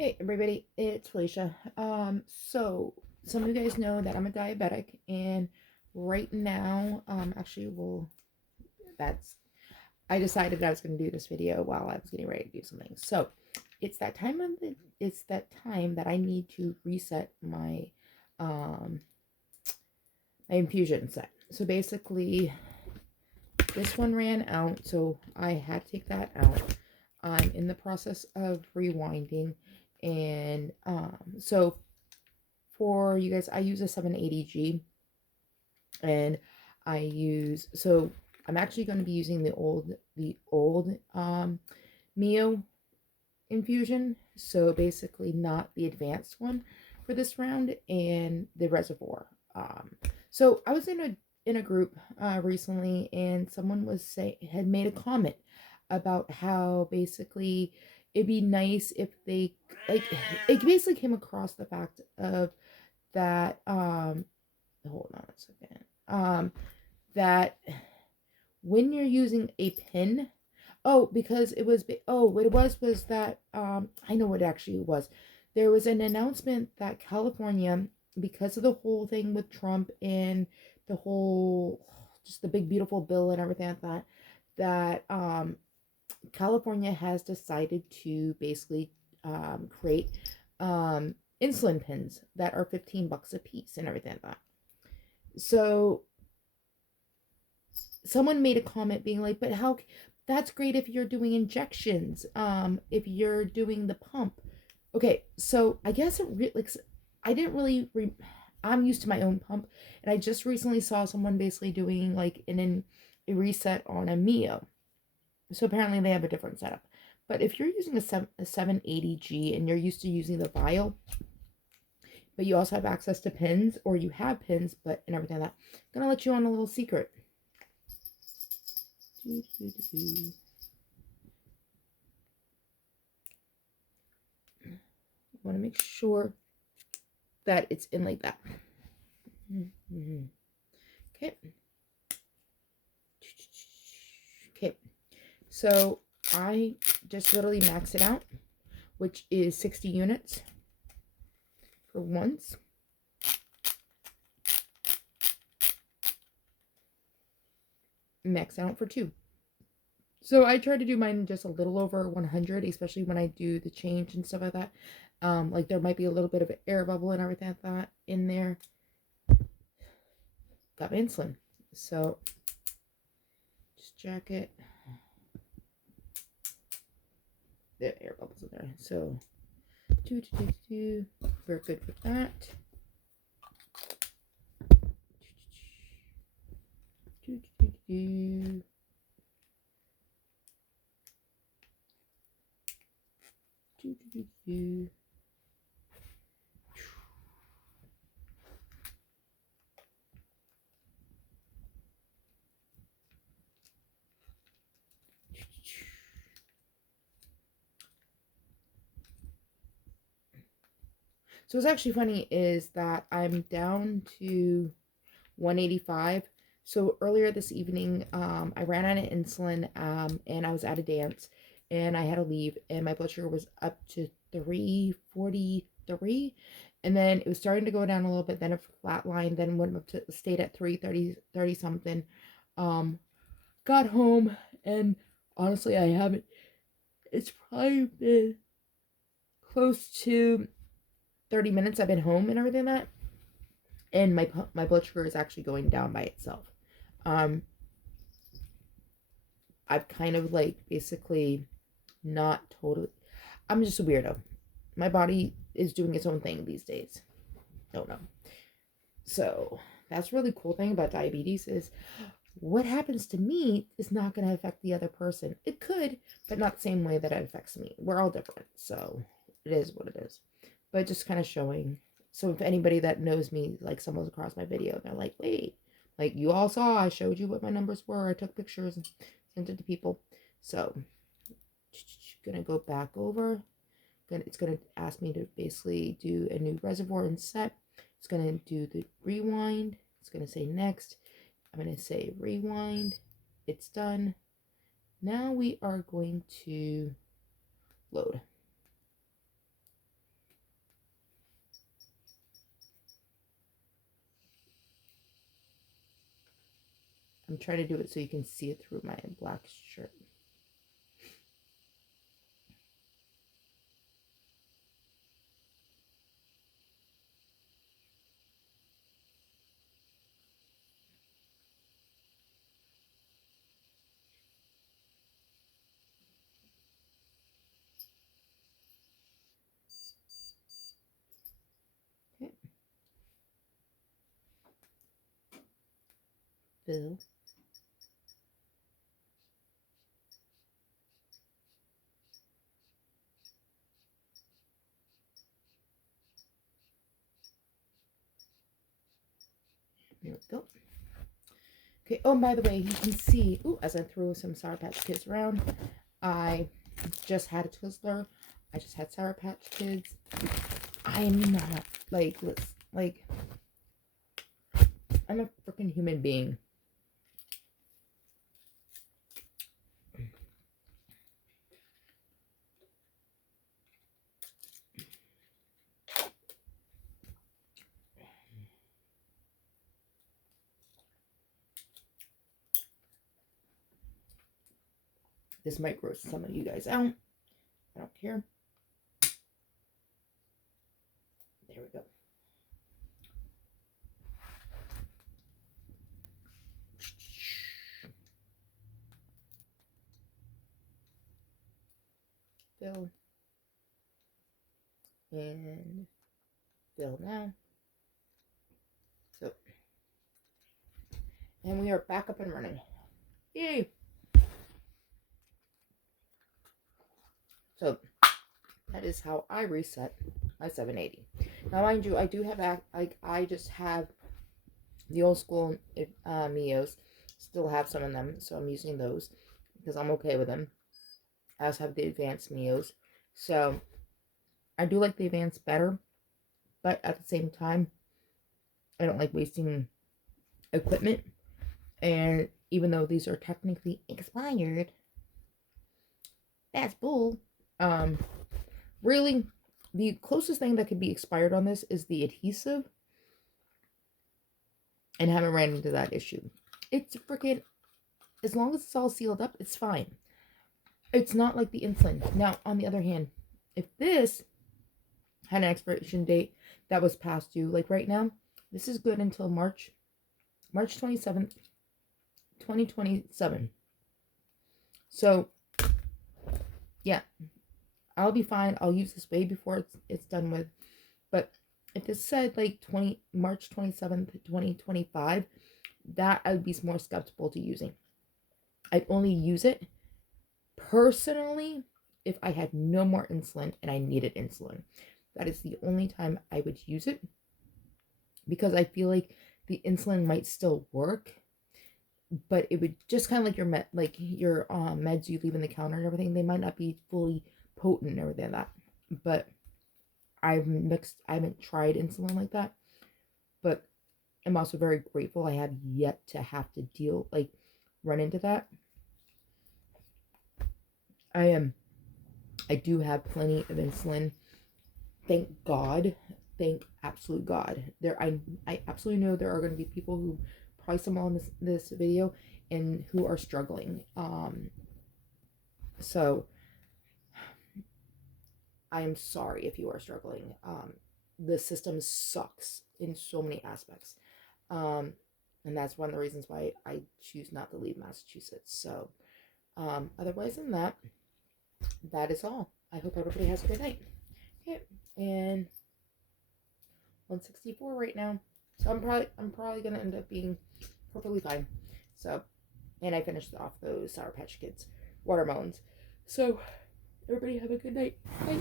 Hey everybody, it's Felicia. So some of you guys know that I'm a diabetic, and right now, that's I decided I was going to do this video while I was getting ready to do something. So it's that time that I need to reset um my infusion set. So basically, this one ran out, so I had to take that out. I'm in the process of rewinding, and so for you guys, I use a 780G, and I'm actually going to be using the old Mio infusion, so basically not the advanced one for this round, and the Reservoir. So I was in a group recently, and someone had made a comment about how basically it'd be nice if they, like, it basically came across the fact of that hold on a second, that when you're using a pin, because what it was that, I know what it actually was. There was an announcement that California, because of the whole thing with Trump and the whole, just the big beautiful bill and everything like that California has decided to basically create insulin pins that are $15 a piece and everything like that. So someone made a comment being like, but how, that's great if you're doing injections, if you're doing the pump. Okay, so I guess I didn't really I'm used to my own pump, and I just recently saw someone basically doing like a reset on a Mio. So apparently they have a different setup. But if you're using a 780G and you're used to using the vial, but you also have access to pins, or you have pins, but and everything like that, I'm gonna let you on a little secret. You want to make sure that it's in like that. Okay. Okay. So I just literally maxed it out, which is 60 units for once. Max out for two. So I try to do mine just a little over 100, especially when I do the change and stuff like that. Like there might be a little bit of an air bubble and everything like that in there. Got my insulin. So just check it. The air bubbles in there. So we're good with that. So what's actually funny is that I'm down to 185. So earlier this evening, I ran out of insulin, and I was at a dance, and I had to leave, and my blood sugar was up to 343, and then it was starting to go down a little bit, then it flatlined, then went up to, stayed at 330 something. Got home, and honestly, it's probably been close to 30 minutes I've been home and everything like that, and my blood sugar is actually going down by itself. I've kind of like basically not totally. I'm just a weirdo. My body is doing its own thing these days. Don't know. So that's really cool thing about diabetes is what happens to me is not going to affect the other person. It could, but not the same way that it affects me. We're all different, so it is what it is. But just kind of showing. So if anybody that knows me, like, stumbles across my video, they're like, wait, like, you all saw, I showed you what my numbers were. I took pictures and sent it to people. So, gonna go back over. It's gonna ask me to basically do a new reservoir and set. It's gonna do the rewind. It's gonna say next. I'm gonna say rewind. It's done. Now we are going to load. I'm trying to do it so you can see it through my black shirt. Okay. Fill. There we go. Okay, oh, and by the way, you can see, as I throw some Sour Patch Kids around, I just had a Twizzler. I just had Sour Patch Kids. I am not, like, I'm a freaking human being. This might gross some of you guys out. I don't care. There we go. Fill. And fill now. So, and we are back up and running. Yay! So, that is how I reset my 780. Now, mind you, I do have, I just have the old school Mios. Still have some of them, so I'm using those because I'm okay with them. I also have the advanced Mios. So, I do like the advanced better, but at the same time, I don't like wasting equipment. And even though these are technically expired, that's bull. Really, the closest thing that could be expired on this is the adhesive, and haven't ran into that issue. It's freaking, as long as it's all sealed up, it's fine. It's not like the insulin. Now, on the other hand, if this had an expiration date that was past due, like right now, this is good until March 27th, 2027. So, yeah, I'll be fine. I'll use this way before it's done with. But if this said like March 27th, 2025, that I would be more skeptical to using. I'd only use it personally if I had no more insulin and I needed insulin. That is the only time I would use it, because I feel like the insulin might still work, but it would just kind of like your meds you leave in the counter and everything. They might not be fully potent and everything like that. But I haven't tried insulin like that. But I'm also very grateful I have yet to have to run into that. I do have plenty of insulin. Thank God. Thank absolute God. I absolutely know there are going to be people who probably some on this video and who are struggling. So I am sorry if you are struggling. The system sucks in so many aspects. And that's one of the reasons why I choose not to leave Massachusetts. So, otherwise than that, that is all. I hope everybody has a good night. Okay, and 164 right now. So I'm probably gonna end up being perfectly fine. So, and I finished off those Sour Patch Kids watermelons. So, everybody have a good night. Bye.